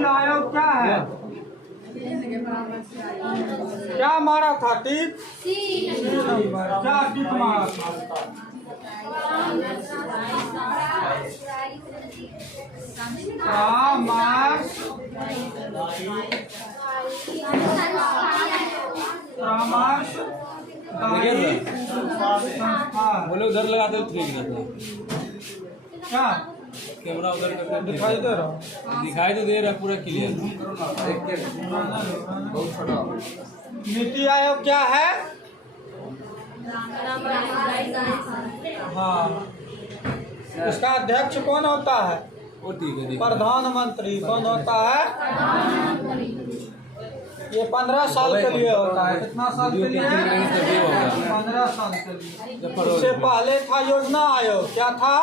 नीति आयोग क्या है? क्या मारा था टिक? नंबर क्या टिक मारा था? बोले उधर लगा दे ठीक रहता। क्या कैमरा उधर करके दिखाई दे रहा? दिखाई तो दे रहा पूरा क्लियर। नीति आयोग क्या है? हाँ, इसका अध्यक्ष कौन होता है? वो ठीक है। प्रधानमंत्री। कौन होता है? ये 15 साल के लिए होता है। कितना साल के लिए? 15 साल के लिए। इससे पहले था योजना आयोग। क्या था?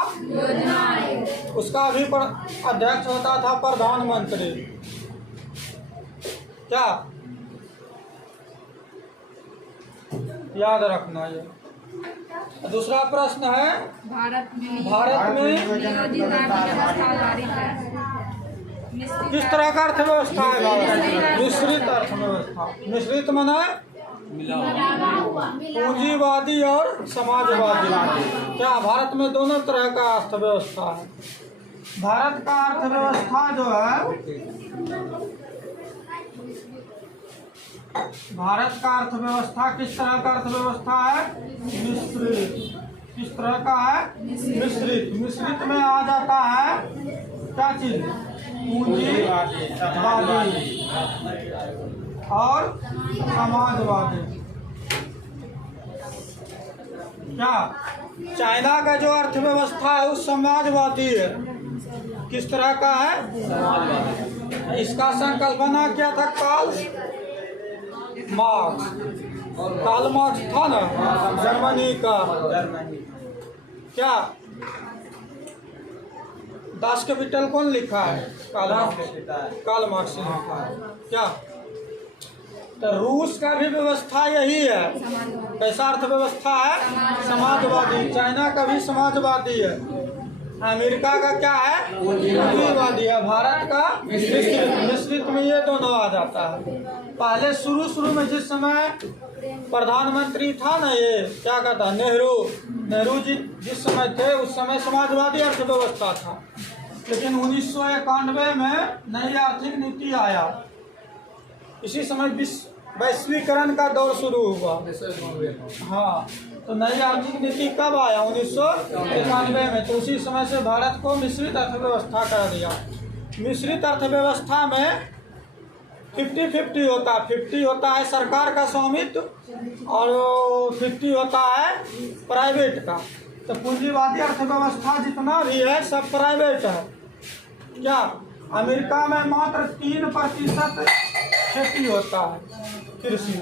उसका भी अध्यक्ष होता था प्रधानमंत्री। क्या याद रखना ये। दूसरा प्रश्न है, भारत में किस तरह का अर्थव्यवस्था है? भारत मिश्रित अर्थव्यवस्था। मिश्रित माने पूंजीवादी और समाजवादी। क्या भारत में दोनों तरह का अर्थव्यवस्था है? भारत का अर्थव्यवस्था जो है, भारत का अर्थव्यवस्था किस तरह का अर्थव्यवस्था है? मिश्रित। किस तरह का है? मिश्रित। मिश्रित में आ जाता है क्या चीज? पूंजीवादी और समाजवादी। क्या चाइना का जो अर्थव्यवस्था है वो समाजवादी है। किस तरह का है? इसका संकल्पना क्या था? कार्ल मार्क्स था ना, जर्मनी का। क्या दास कैपिटल कौन लिखा है? कार्ल मार्क्स ने लिखा है। क्या तो रूस का भी व्यवस्था यही है। कैसा अर्थव्यवस्था है? समाजवादी। चाइना का भी समाजवादी है। अमेरिका का क्या है? पूंजीवादी है। भारत का मिश्रित में ये दोनों आ जाता है। पहले शुरू में जिस समय प्रधानमंत्री था ना, ये क्या कहता, नेहरू जी जिस समय थे उस समय समाजवादी अर्थव्यवस्था था। लेकिन 1991 में नई आर्थिक नीति आया। इसी समय वैश्वीकरण का दौर शुरू हुआ। हाँ, तो नई आर्थिक नीति कब आया? 1991 में। तो उसी समय से भारत को मिश्रित अर्थव्यवस्था कर दिया। मिश्रित अर्थव्यवस्था में 50-50 होता है। 50 होता है सरकार का स्वामित्व और 50 होता है प्राइवेट का। तो पूंजीवादी अर्थव्यवस्था जितना भी है सब प्राइवेट है। क्या अमेरिका में मात्र 3% खेती होता है, कृषि।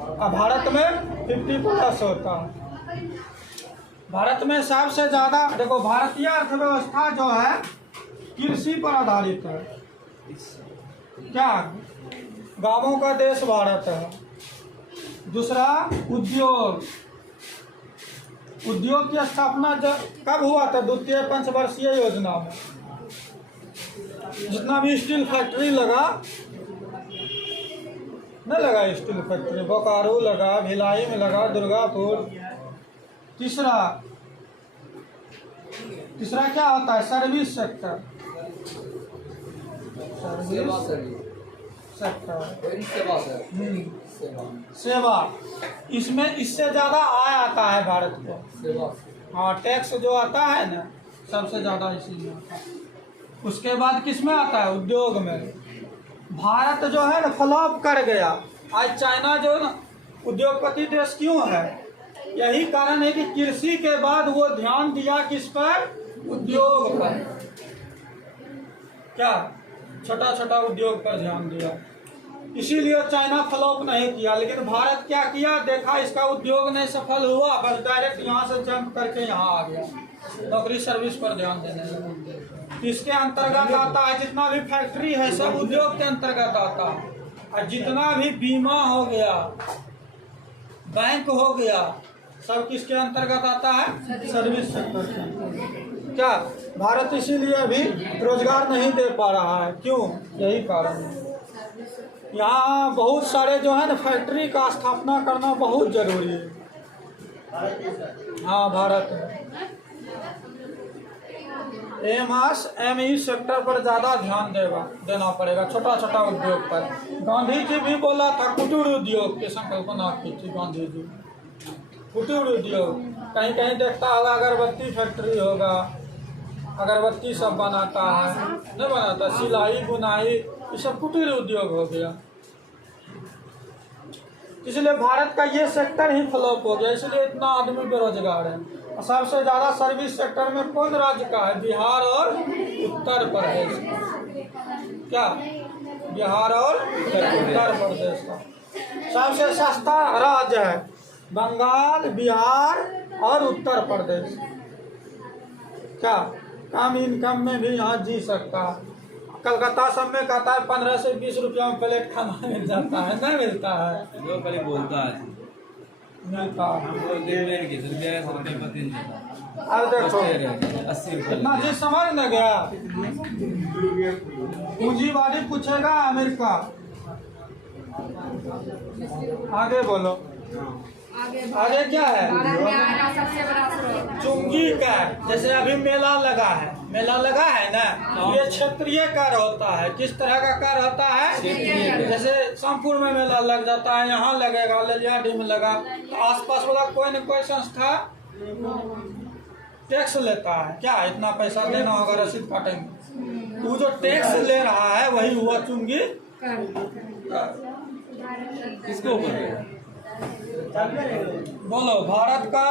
और भारत में 50+ होता है। भारत में सबसे ज्यादा देखो, भारतीय अर्थव्यवस्था जो है कृषि पर आधारित है। क्या गांवों का देश भारत है। दूसरा उद्योग की स्थापना कब हुआ था? द्वितीय पंचवर्षीय योजना में। जितना भी स्टील फैक्ट्री लगा, नहीं लगा स्टील फैक्ट्री, बोकारो लगा, भिलाई में लगा, दुर्गापुर। तीसरा क्या होता है? Service sector. सेवा। इसमें इससे ज्यादा आय आता है भारत को। हाँ, टैक्स जो आता है ना सबसे ज्यादा इसी में आता है। उसके बाद किस में आता है? उद्योग में। भारत जो है ना फ्लॉप कर गया। आज चाइना जो ना उद्योगपति देश क्यों है? यही कारण है कि कृषि के बाद वो ध्यान दिया किस पर? उद्योग पर। क्या छोटा उद्योग पर ध्यान दिया, इसीलिए चाइना फ्लॉप नहीं किया। लेकिन भारत क्या किया? देखा इसका उद्योग नहीं सफल हुआ, बस डायरेक्ट यहाँ से जंप करके यहाँ आ गया, नौकरी सर्विस पर ध्यान देने लगा। इसके अंतर्गत आता है जितना भी फैक्ट्री है सब उद्योग के अंतर्गत आता है। और जितना भी बीमा हो गया, बैंक हो गया, सब किसके अंतर्गत आता है? सर्विस सेक्टर के। क्या भारत इसीलिए अभी रोजगार नहीं दे पा रहा है, क्यों? यही कारण है। यहाँ बहुत सारे जो है ना फैक्ट्री का स्थापना करना बहुत जरूरी है। हाँ, भारत में एमएसएमई सेक्टर पर ज़्यादा ध्यान देना पड़ेगा, छोटा छोटा उद्योग पर। गांधी जी भी बोला था कुटीर उद्योग की संकल्पना की थी गांधी जी। कुटीर उद्योग कहीं कहीं देखता होगा अगरबत्ती फैक्ट्री होगा, अगरबत्ती सब बनाता है, नहीं बनाता, सिलाई बुनाई, ये सब कुटीर उद्योग हो गया। इसलिए भारत का ये सेक्टर ही फ्लॉप हो गया, इसलिए इतना आदमी बेरोजगार है। और सबसे ज़्यादा सर्विस सेक्टर में कौन राज्य का है? बिहार और उत्तर प्रदेश। क्या? बिहार और उत्तर प्रदेश का सबसे सस्ता राज्य है बंगाल, बिहार और उत्तर प्रदेश। क्या? कम इनकम में भी यहाँ जी सकता है। कलकत्ता सब में कहता है 15 से 20 रुपया में प्लेट खाना मिल जाता है, नहीं मिलता है। जो कल बोलता है मिलता है। वो दिन में 20 रुपया 100 रुपये पर दिन देता अब देखो 80 रुपये इतना चीज समझ न गया। पूंजीवादी पूछेगा अमेरिका। आगे बोलो, आगे क्या है? सबसे बड़ा स्रोत चुंगी का, जैसे अभी मेला लगा है, मेला लगा है ना, ये क्षेत्रीय कर होता है। किस तरह का कर होता है? क्षेत्रीय कर। जैसे सोनपुर में मेला लग जाता है, यहाँ लगेगा, ललियाडी में लगा, तो आसपास वाला कोई न कोई संस्था टैक्स लेता है। क्या? इतना पैसा देना होगा, रसीद काटेंगे। वो जो टैक्स ले रहा है वही हुआ चुंगी। किसके ऊपर है? बोलो, भारत का